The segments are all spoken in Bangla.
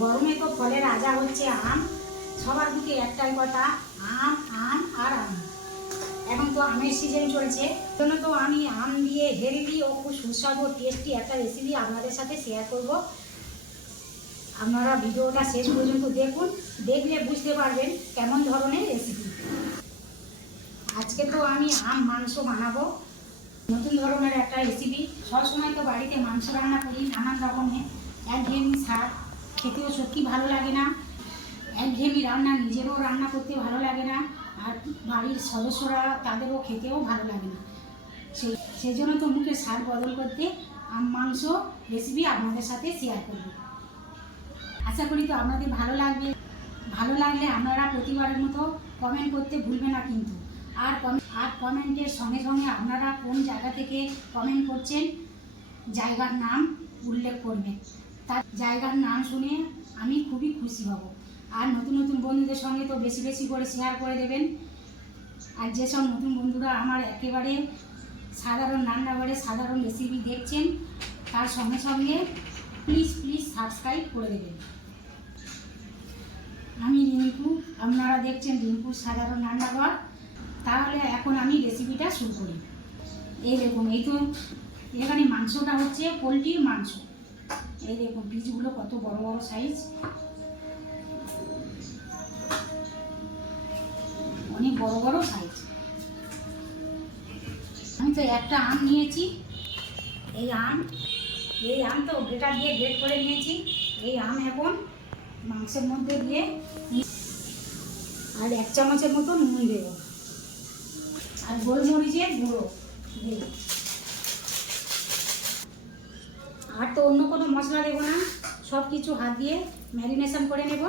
গরমে তো ফলের রাজা হচ্ছে আম। সবার দিকে একটাই কথা, আম আম আর আম। এখন তো আমের সিজন চলছে। জন্য তো আমি আম দিয়ে হেলদি ও খুব সুস্বাদু টেস্টি একটা রেসিপি আপনাদের সাথে শেয়ার করব। আপনারা ভিডিওটা শেষ পর্যন্ত দেখুন। দেখলে বুঝতে পারবেন কেমন ধরনের রেসিপি আজকে তো আমি আম, মাংস বানাবো। নতুন ধরনের একটা রেসিপি সবসময় তো বাড়িতে মাংস রান্না করি নানান রকমের। একঘেয়েমি শাক খেতেও সত্যি ভালো লাগে না। একঘেয়েমি রান্না, নিজেরও রান্না করতে ভালো লাগে না। আর বাড়ির সদস্যরা তাদেরও খেতেও ভালো লাগে না। সেই সেই জন্য তো মুখে স্বাদ বদল করতে মাংস রেসিপি আপনাদের সাথে শেয়ার করব। আশা করি তো আপনাদের ভালো লাগবে। ভালো লাগলে আপনারা প্রতিবারের মতো কমেন্ট করতে ভুলবে না কিন্তু। আর আর কমেন্টের সঙ্গে সঙ্গে আপনারা কোন জায়গা থেকে কমেন্ট করছেন, জায়গার নাম উল্লেখ করবেন। তার জায়গার নাম শুনে আমি খুবই খুশি হব। আর নতুন নতুন বন্ধুদের সঙ্গে তো বেশি বেশি করে শেয়ার করে দেবেন। আর যেসব নতুন বন্ধুরা আমার একেবারে সাধারণ রান্নাঘরে সাধারণ রেসিপি দেখছেন, তার সঙ্গে সঙ্গে প্লিজ প্লিজ সাবস্ক্রাইব করে দেবেন। আমি রিঙ্কু, আপনারা দেখছেন রিঙ্কুর সাধারণ রান্নাঘর। তাহলে এখন আমি রেসিপিটা শুরু করি। এই দেখুন, এই তো এখানে মাংসটা হচ্ছে পোলট্রির মাংস। এই দেখুন পিসগুলো কত বড় বড় সাইজ অনেক বড় বড় সাইজ আমি তো একটা আম নিয়েছি। এই আম এই আম তো গ্রেটার দিয়ে গ্রেট করে নিয়েছি। এই আম এখন মাংসের মধ্যে দিয়ে আর এক চামচের মতো নুন দেবো। আর গোলমরিচের গুঁড়ো দেব। আর তো অন্য কোনো মশলা দেবো না। সব কিছু হাত দিয়ে ম্যারিনেশন করে নেব।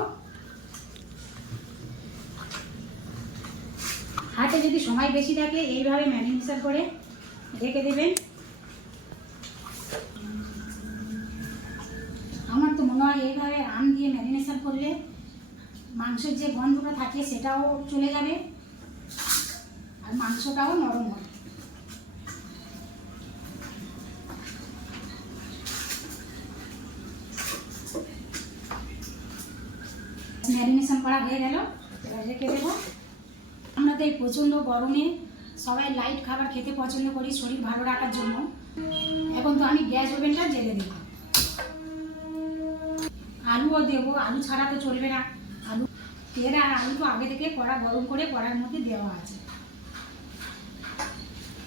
হাতে যদি সময় বেশি থাকে, এইভাবে ম্যারিনেশন করে রেখে দেবেন। আমার তো মনে হয় এইভাবে আম দিয়ে ম্যারিনেশন করলে মাংসের যে গন্ধটা থাকে, সেটাও চলে যাবে। আর মাংসটাও নরম হয় ম্যারিনেশন করা হয়ে গেল। রেখে দেবো। আমরা তো এই প্রচণ্ড গরমে সবাই লাইট খাবার খেতে পছন্দ করি, শরীর ভালো রাখার জন্য। এখন তো আমি গ্যাস ওভেনটা জেলে দেব। আলুও দেবো, আলু ছাড়া তো চলবে না। আলু, তেল আর আলু তো আগে থেকে কড়া, গরম করে কড়ার মধ্যে দেওয়া আছে।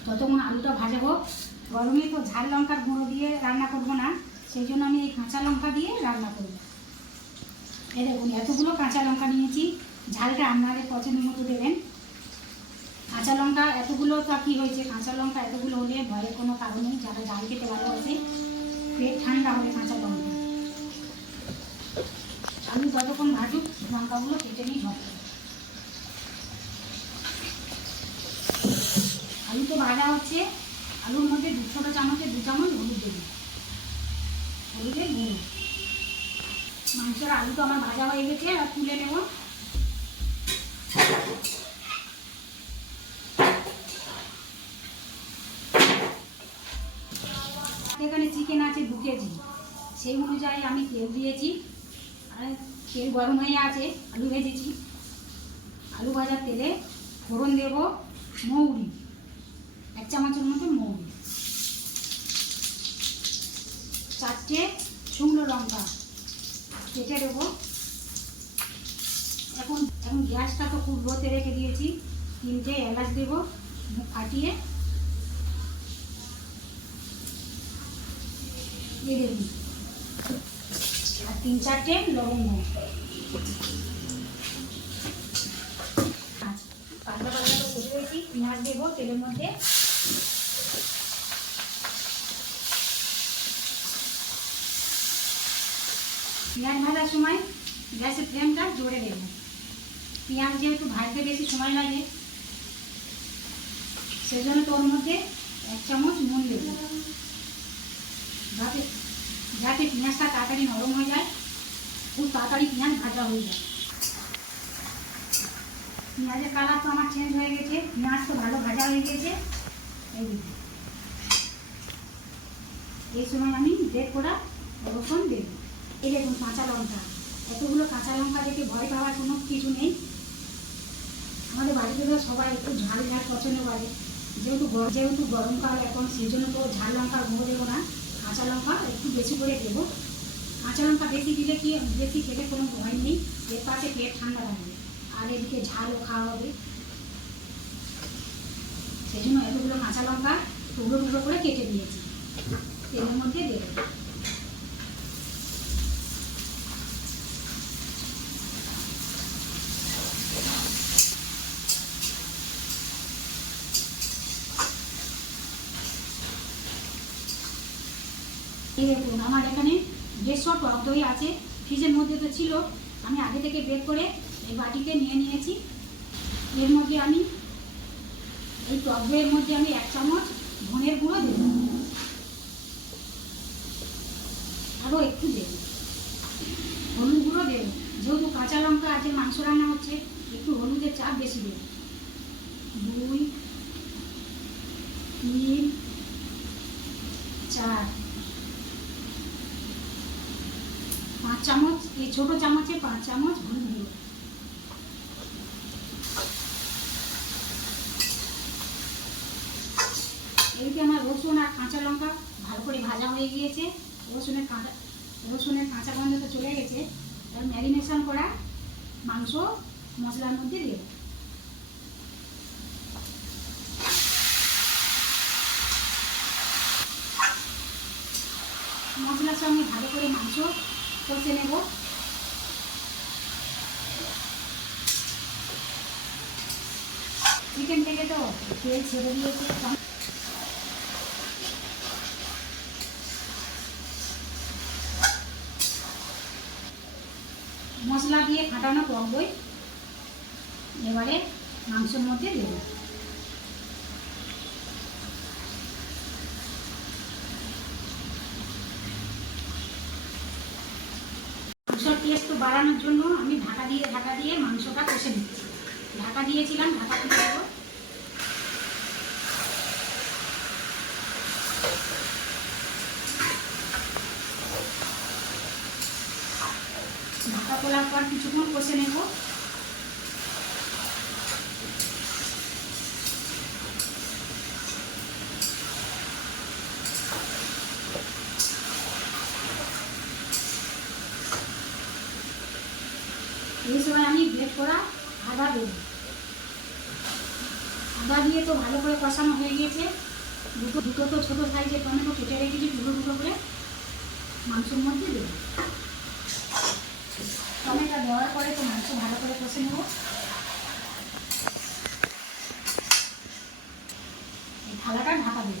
ততক্ষণ আলুটা ভাজাবো, গরমে তো ঝাল লঙ্কার গুঁড়ো দিয়ে রান্না করব না, সেই জন্য আমি এই কাঁচা লঙ্কা দিয়ে রান্না করব। এই দেখুন, এতগুলো কাঁচা লঙ্কা নিয়েছি। ঝালটা আপনাদের পছন্দ মতো দেবেন। কাঁচা লঙ্কা এতগুলো তা কী হয়েছে? কাঁচা লঙ্কা এতগুলো হলে ভয়ের কোনো কারণ নেই, যারা ঝাল খেতে ভালোবাসে, পেট ঠান্ডা হবে কাঁচা লঙ্কা। আমি যতক্ষণ ভাজুক, লঙ্কাগুলো কেটে নিই ঝট আলু তো ভাজা হচ্ছে। আলুর মধ্যে দু ছোটো চামচে দু চামচ হলুদ দেবো। হলুদের গুঁড়ো। মাংসের আলু তো আমার ভাজা হয়ে গেছে আর তুলে নেব। এখানে চিকেন আছে কেজি, সেই অনুযায়ী আমি তেল দিয়েছি। আর তেল গরম হয়ে আছে, আলু ভেজেছি। আলু ভাজার তেলে ফোড়ন দেব, মৌরি, এক চামচের মতো মৌরি। চারটে শুকনো লঙ্কা। কেটে দেবো এখন এখন গ্যাসটা তো খুব লোতে রেখে দিয়েছি। তিনটে এলাচ দেবো ফাটিয়ে। আর তিন চারটে লবঙ্গ। পাতলা পাতলা করে কেটে দিয়েছি। পেঁয়াজ দেবো তেলের মধ্যে। পেঁয়াজ ভাজার সময় গ্যাসের ফ্লেমটা জোরে দেবো পেঁয়াজ যেহেতু ভাজতে বেশি সময় লাগে, সেজন্য তোর মধ্যে এক চামচ নুন দেবো। যাতে যাতে পেঁয়াজটা তাড়াতাড়ি নরম হয়ে যায়, খুব তাড়াতাড়ি পেঁয়াজ ভাজা হয়ে যায়। পেঁয়াজের কালার তো আমার চেঞ্জ হয়ে গেছে, পেঁয়াজ তো ভালো ভাজা হয়ে গেছে। এই এই সময় আমি দেড় কড়া রসুন দেব। এই দেখুন কাঁচা লঙ্কা। এতগুলো কাঁচা লঙ্কা দেখে ভয় পাওয়ার কোনো কিছু নেই। আমাদের বাড়িতে তো সবাই একটু ঝাল ঝাল পছন্দ করে। যেহেতু গরম যেহেতু গরমকাল, এখন সেই জন্য তো ঝাল লঙ্কা গুঁড়ো দেবো না। কাঁচা লঙ্কা একটু বেশি করে দেবো। কাঁচা লঙ্কা বেশি দিলে কি, বেশি খেতে কোনো ভয় নেই। এর পাশে পেট ঠান্ডা থাকবে। আর এদিকে ঝালও খাওয়া হবে। সেই জন্য এতগুলো কাঁচা লঙ্কা টুকরো টুকরো করে কেটে দিয়েছি। তেলের মধ্যে দেবো। এই দেখুন আমার এখানে দেড়শো টক দই আছে, ফ্রিজের মধ্যে তো ছিল। আমি আগে থেকে বের করে এই বাটিতে নিয়ে নিয়েছি। এর মধ্যে আমি, এই টক দইয়ের মধ্যে আমি এক চামচ ধনের গুঁড়ো দেব। আরও একটু দেব। হলুদ গুঁড়ো দেব। যেহেতু কাঁচা লঙ্কা আছে, মাংস রান্না হচ্ছে, একটু হলুদের চাপ বেশি দেব। দুই, তিন, চার পাঁচ চামচ, এই ছোট চামচে পাঁচ চামচ হলুদ গুঁড়ো এদিকে আমার রসুন আর কাঁচা লঙ্কা ভালো করে ভাজা হয়ে গিয়েছে। রসুনের কাঁচা রসুনের কাঁচা গন্ধটা চলে গেছে। এবার ম্যারিনেশন করা মাংস মশলার মধ্যে দেব। মশলার সঙ্গে ভালো করে মাংস কষে নেব। চিকেন থেকে তো তেল ছেড়ে দিয়েছে। মশলা দিয়ে ফাটানো টক এবারে মাংসের মধ্যে দেব। মাংসর টেস্ট বাড়ানোর জন্য আমি ঢাকা দিয়ে ঢাকা দিয়ে মাংসটা কষে নিচ্ছি। ঢাকা দিয়েছিলাম, ঢাকা দিয়ে দেবো। ঢাকা খোলার পর কিছুক্ষণ কষে নেব। এই সময় আমি ব্রেড করা আদা দেব আদা দিয়ে তো ভালো করে কষানো হয়ে গিয়েছে। দুটো দুটো তো ছোটো সাইজের টমেটো কেটে রেখেছি, দুটো দুটো করে মাংসের মধ্যে দেবো। টমেটো দেওয়ার পরে তো মাংস ভালো করে কষে নেব। থালাটা ঢাকা দেব।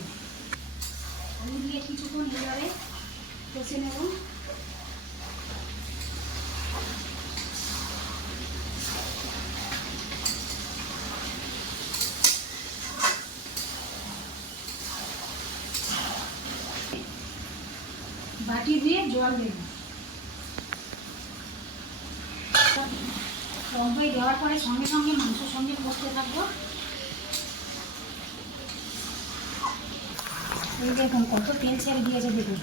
আলু দিয়ে কিছুক্ষণ এইভাবে কষে নেব বাটি দিয়ে দেওয়ার পরে সঙ্গে সঙ্গে সঙ্গে থাকব। এই দেখুন কত তেল ছেড়ে দিয়েছে দেখুন।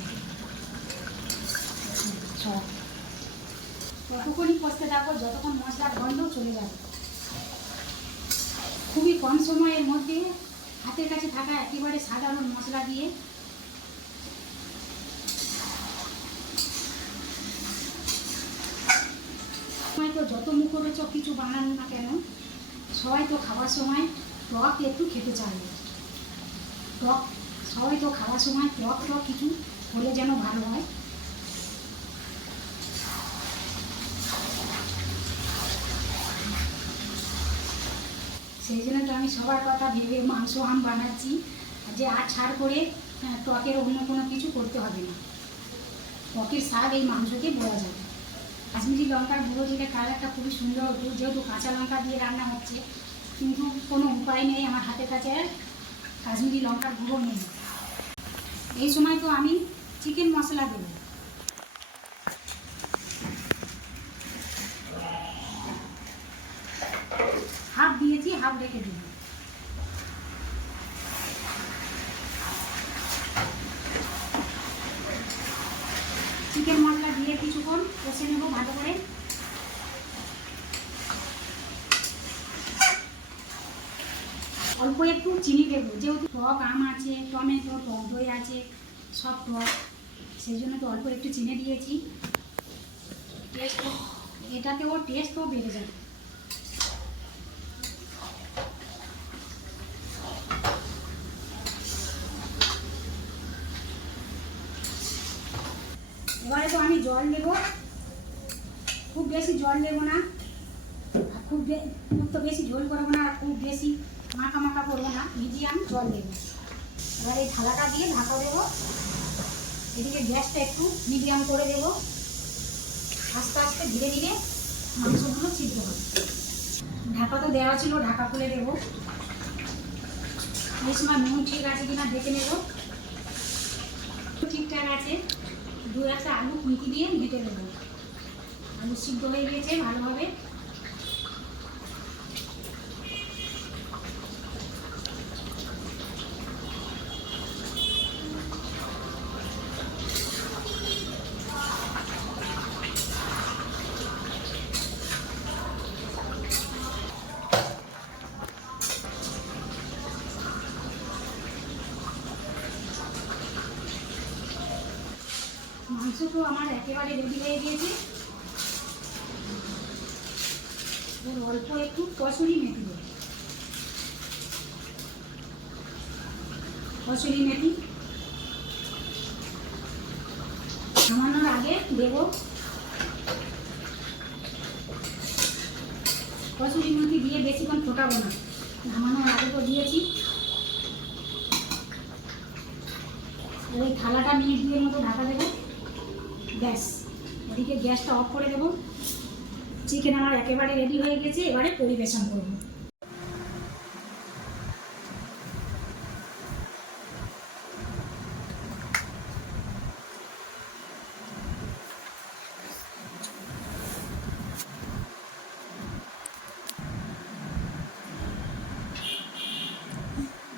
ততক্ষণই কষতে থাকব, যতক্ষণ মশলার গন্ধ চলে যাবে। খুবই কম সময়ের মধ্যে হাতের কাছে থাকা একেবারে সাধারণ মশলা দিয়ে তো যত মুখরোচক কিছু বানান না কেন, সবাই তো খাওয়ার সময় টক একটু খেতে চায়। টক, সবাই তো খাওয়ার সময় টক টক কিছু হলে যেন ভালো হয়। সেই জন্য তো আমি সবার কথা ভেবে মাংস, আম বানাচ্ছি, যে আর ছাড় করে টকের অন্য কোনো কিছু করতে হবে না। টকের স্বাদ এই মাংসকে বোঝা যাবে কাশ্মীরি লঙ্কার গুঁড়ো দিলে কালারটা খুবই সুন্দর হতো, যেহেতু কাঁচা লঙ্কা দিয়ে রান্না হচ্ছে। কিন্তু কোনো উপায় নেই আমার হাতের কাছে কাশ্মীরি লঙ্কার গুঁড়ো নেই। এই সময় তো আমি চিকেন মশলা দেবো। হাফ দিয়েছি, হাফ রেখে দেবো চিকেন মশলা দিয়ে কিছুক্ষণ কষে নেব ভালো করে অল্প একটু চিনি দেবো। যেহেতু টক, আম আছে, টমেটো, টক দই আছে, সব টক। সেই জন্য তো অল্প একটু চিনি দিয়েছি। টেস্ট এটাতেও টেস্টও বেড়ে যাবে এবারে তো আমি জল দেবো। খুব বেশি জল দেবো না। খুব খুব তো বেশি ঝোল করব না খুব বেশি মাখা মাখা করব না মিডিয়াম জল দেবো। এবার এই থালাটা দিয়ে ঢাকা দেবো। এদিকে গ্যাসটা একটু মিডিয়াম করে দেবো। আস্তে আস্তে ধীরে ধীরে মাংসগুলো সিদ্ধ হবে। ঢাকা তো দেওয়া ছিল, ঢাকা খুলে দেবো। এই সময় নুন ঠিক আছে কিনা দেখে নেব। ঠিকঠাক আছে। দু একটা আলু কুইটি দিয়ে ঘেটে দেবো আলু সিদ্ধ হয়ে গেছে ভালোভাবে মাংস তো আমার একেবারে রেডি হয়ে গিয়েছে। অল্প একটু কসুরি মেথি দেবো। কসুরি মেথি। নামানোর আগে দেব কসুরি মেথি দিয়ে বেশিক্ষণ ফোটাবো না। নামানোর আগে তো দিয়েছি। এবার থালাটা মিনিট দুয়ের মতো ঢাকা দেবো। ব্যাস, এদিকে গ্যাসটা অফ করে দেবো। চিকেন আমার একেবারে রেডি হয়ে গেছে, এবারে পরিবেশন করব।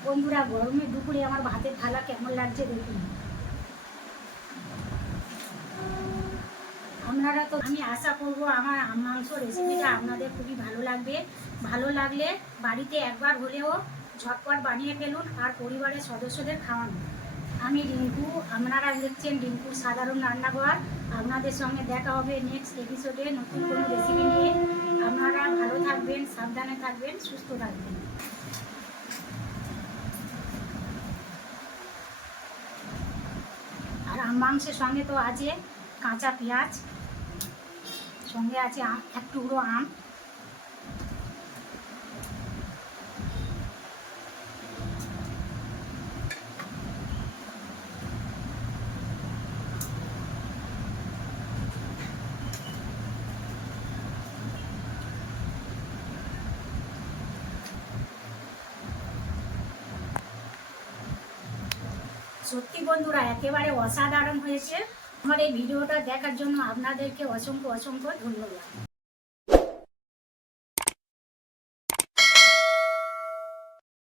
বন্ধুরা গরমের দুপুরে আমার ভাতের থালা কেমন লাগছে দেখুন। আপনারা তো আমি আশা করব আমার আম মাংস রেসিপিটা আপনাদের খুবই ভালো লাগবে। ভালো লাগলে বাড়িতে একবার হলেও ঝটপট বানিয়ে ফেলুন আর পরিবারের সদস্যদের খাওয়ান। আমি রিঙ্কু, আপনারা দেখছেন রিঙ্কুর সাধারণ রান্নাঘর। আপনাদের সঙ্গে দেখা হবে নেক্সট এপিসোডে নতুন কোনো রেসিপি নিয়ে। আপনারা ভালো থাকবেন, সাবধানে থাকবেন, সুস্থ থাকবেন। আর মাংসের সঙ্গে তো আছে কাঁচা পেঁয়াজ। সঙ্গে আছে আম এক টুকরো আম। সত্যি বন্ধুরা একেবারে অসাধারণ হয়েছে। আমার এই ভিডিওটা দেখার জন্য আপনাদেরকে অসংখ্য অসংখ্য ধন্যবাদ।